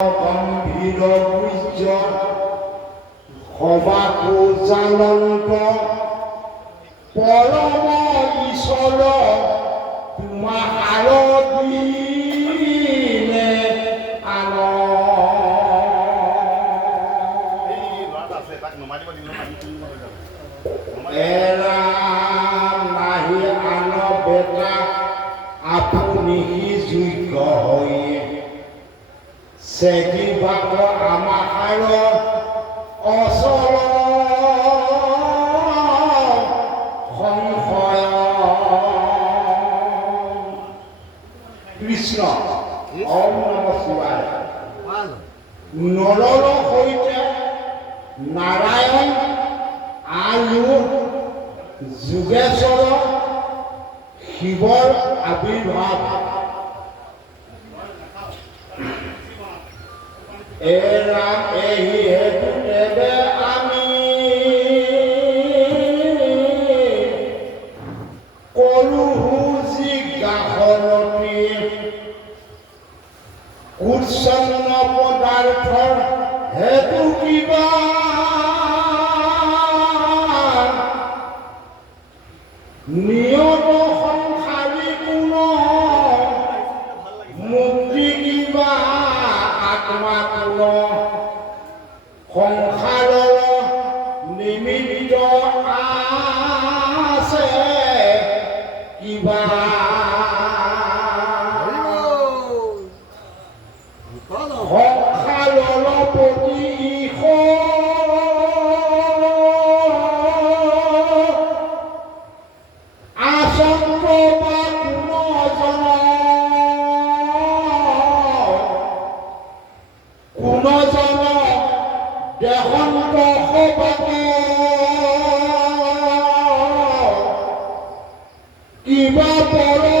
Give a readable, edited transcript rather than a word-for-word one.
গম্ভীর পূজ্য সবাকো জানন্ত পরম ঈশ্বর তোমার দিনে আন এরা নাহি আন বেটা আপুনি যোগ্য হয়ে সেদিবাক আমার অচল সংশয় কৃষ্ণ ওম নম শিৱায় নৰৰ সৈতে নাৰায়ণ আৰু যোগেশ্বৰ শিৱৰ আবিৰ্ভাৱ এৰা এই হেতু দেবে আমি কলুহু জিজ্ঞাসনতি কুৎসন্ন পদাৰ্থৰ হেতু কিবা নিয়ত সংসাৰী গুণ মুক্তি কিবা আত্মা কোন সংসাৰৰ নিমিত্ত আছে কিবা সংসাৰৰ প্ৰতি আসক্ত বা কোনজন দেহন্ত সবাক কিবা পৰ